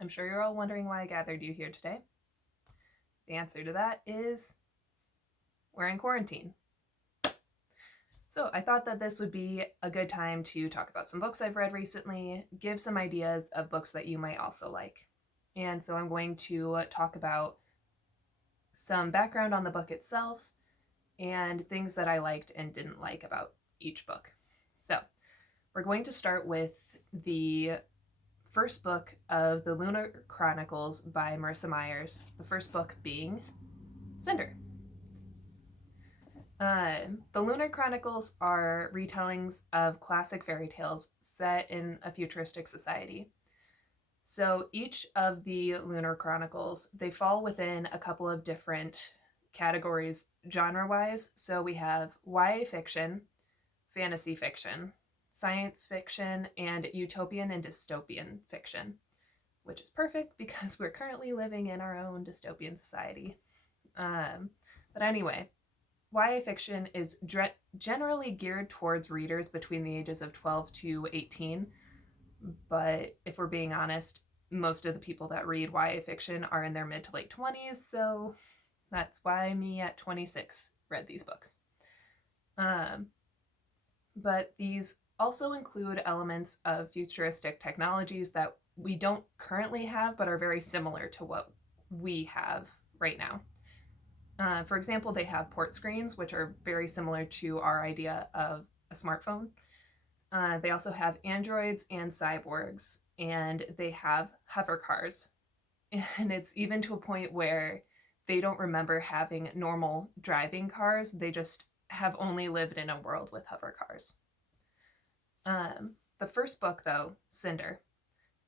I'm sure you're all wondering why I gathered you here today. The answer to that is we're in quarantine. So I thought that this would be a good time to talk about some books I've read recently, give some ideas of books that you might also like. And so I'm going to talk about some background on the book itself and things that I liked and didn't like about each book. So we're going to start with the first book of the Lunar Chronicles by Marissa Myers, the first book being Cinder. The Lunar Chronicles are retellings of classic fairy tales set in a futuristic society. So each of the Lunar Chronicles, they fall within a couple of different categories genre-wise. So we have YA fiction, fantasy fiction, science fiction, and utopian and dystopian fiction, which is perfect because we're currently living in our own dystopian society. But anyway, YA fiction is generally geared towards readers between the ages of 12 to 18, but if we're being honest, most of the people that read YA fiction are in their mid to late 20s, so that's why me at 26 read these books. But these also include elements of futuristic technologies that we don't currently have, but are very similar to what we have right now. For example, they have port screens, which are very similar to our idea of a smartphone. They also have androids and cyborgs, and they have hover cars. And it's even to a point where they don't remember having normal driving cars. They just have only lived in a world with hover cars. The first book, though, Cinder,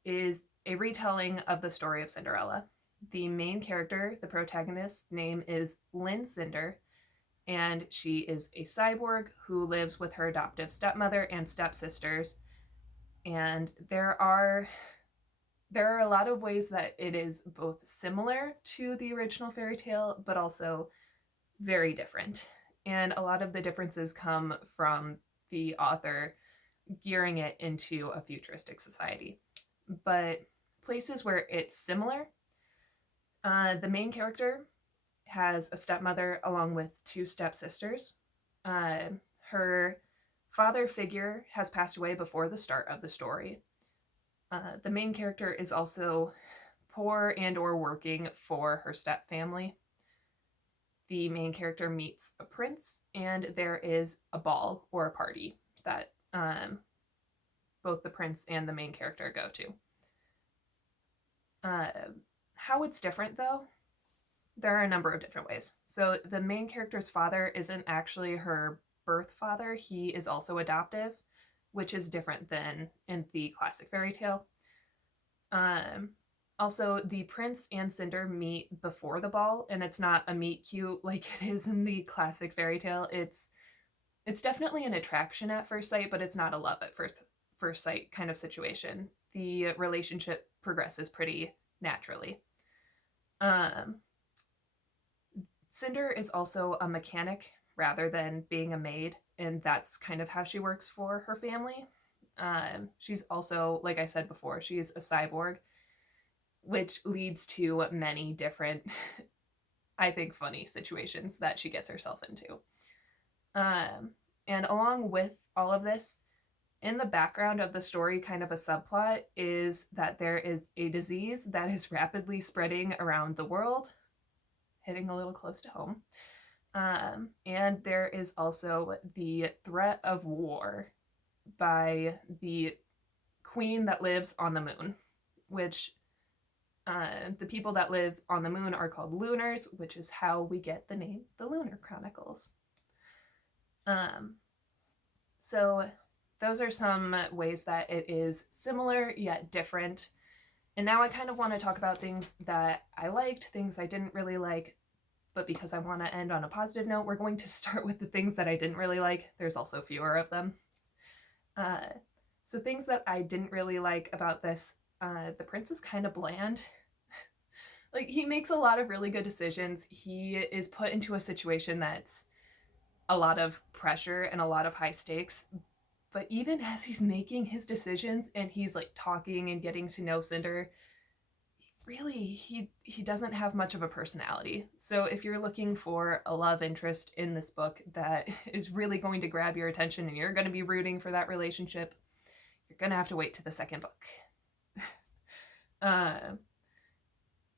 is a retelling of the story of Cinderella. The main character, the protagonist's name is Lynn Cinder, and she is a cyborg who lives with her adoptive stepmother and stepsisters. And there are a lot of ways that it is both similar to the original fairy tale, but also very different. And a lot of the differences come from the author gearing it into a futuristic society. But places where it's similar, the main character has a stepmother along with two stepsisters. Her father figure has passed away before the start of the story. The main character is also poor and or working for her step family. The main character meets a prince, and there is a ball or a party that both the prince and the main character go to. How it's different, though, there are a number of different ways. So the main character's father isn't actually her birth father. He is also adoptive, which is different than in the classic fairy tale. Also, the prince and Cinder meet before the ball, and it's not a meet cute like it is in the classic fairy tale. It's definitely an attraction at first sight, but it's not a love at first sight kind of situation. The relationship progresses pretty naturally. Cinder is also a mechanic rather than being a maid, and that's kind of how she works for her family. She's also, like I said before, she's a cyborg, which leads to many different, I think, funny situations that she gets herself into. And along with all of this, in the background of the story, kind of a subplot, is that there is a disease that is rapidly spreading around the world, hitting a little close to home. And there is also the threat of war by the queen that lives on the moon, which the people that live on the moon are called Lunars, which is how we get the name The Lunar Chronicles. So those are some ways that it is similar yet different. And now I kind of want to talk about things that I liked, things I didn't really like, but because I want to end on a positive note, we're going to start with the things that I didn't really like. There's also fewer of them. So things that I didn't really like about this, the prince is kind of bland. Like, he makes a lot of really good decisions. He is put into a situation that's a lot of pressure and a lot of high stakes. But even as he's making his decisions and he's like talking and getting to know Cinder, really he doesn't have much of a personality. So if you're looking for a love interest in this book that is really going to grab your attention and you're going to be rooting for that relationship, you're going to have to wait to the second book.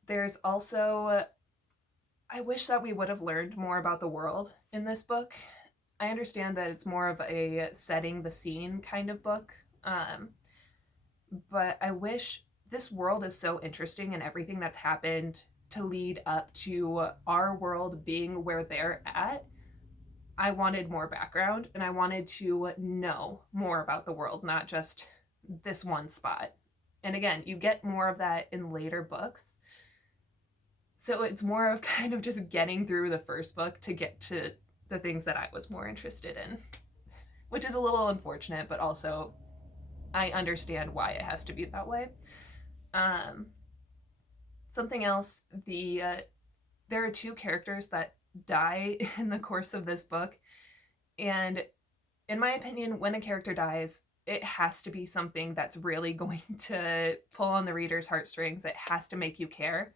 There's also, I wish that we would have learned more about the world in this book. I understand that it's more of a setting the scene kind of book, but I wish, this world is so interesting and everything that's happened to lead up to our world being where they're at. I wanted more background and I wanted to know more about the world, not just this one spot. And again, you get more of that in later books. So it's more of kind of just getting through the first book to get to the things that I was more interested in, which is a little unfortunate, but also I understand why it has to be that way. Something else, there are two characters that die in the course of this book, and in my opinion, when a character dies, it has to be something that's really going to pull on the reader's heartstrings. It has to make you care.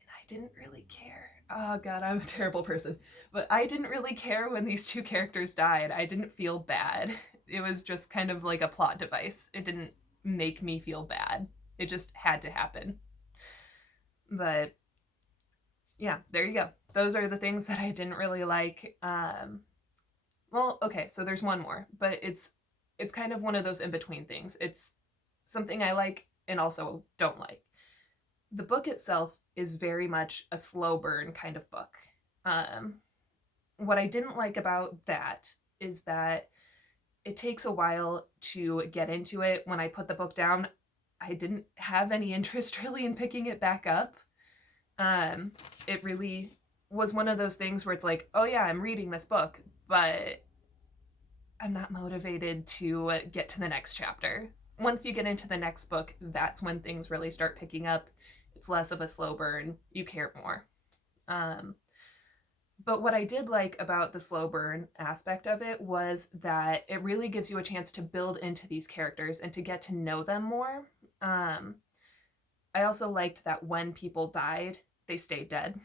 And I didn't really care. Oh god, I'm a terrible person. But I didn't really care when these two characters died. I didn't feel bad. It was just kind of like a plot device. It didn't make me feel bad. It just had to happen. But yeah, there you go. Those are the things that I didn't really like. Well, okay, so there's one more, but it's kind of one of those in-between things. It's something I like and also don't like. The book itself is very much a slow burn kind of book. What I didn't like about that is that it takes a while to get into it. When I put the book down, I didn't have any interest really in picking it back up. It really was one of those things where it's like, oh yeah, I'm reading this book, but I'm not motivated to get to the next chapter. Once you get into the next book, that's when things really start picking up. It's less of a slow burn. You care more. But what I did like about the slow burn aspect of it was that it really gives you a chance to build into these characters and to get to know them more. I also liked that when people died, they stayed dead.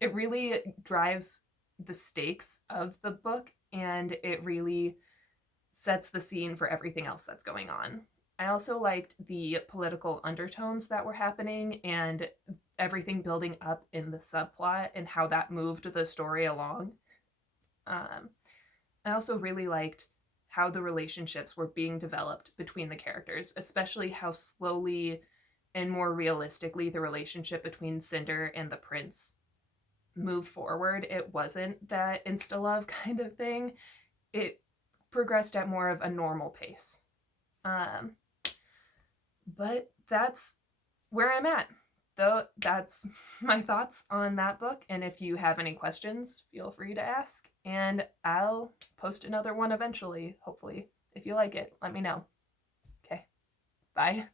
It really drives the stakes of the book, and it really sets the scene for everything else that's going on. I also liked the political undertones that were happening and everything building up in the subplot and how that moved the story along. I also really liked how the relationships were being developed between the characters, especially how slowly and more realistically the relationship between Cinder and the prince moved forward. It wasn't that insta-love kind of thing. It progressed at more of a normal pace. But that's where I'm at. Though that's my thoughts on that book. And if you have any questions, feel free to ask. And I'll post another one eventually, hopefully. If you like it, let me know. Okay, bye.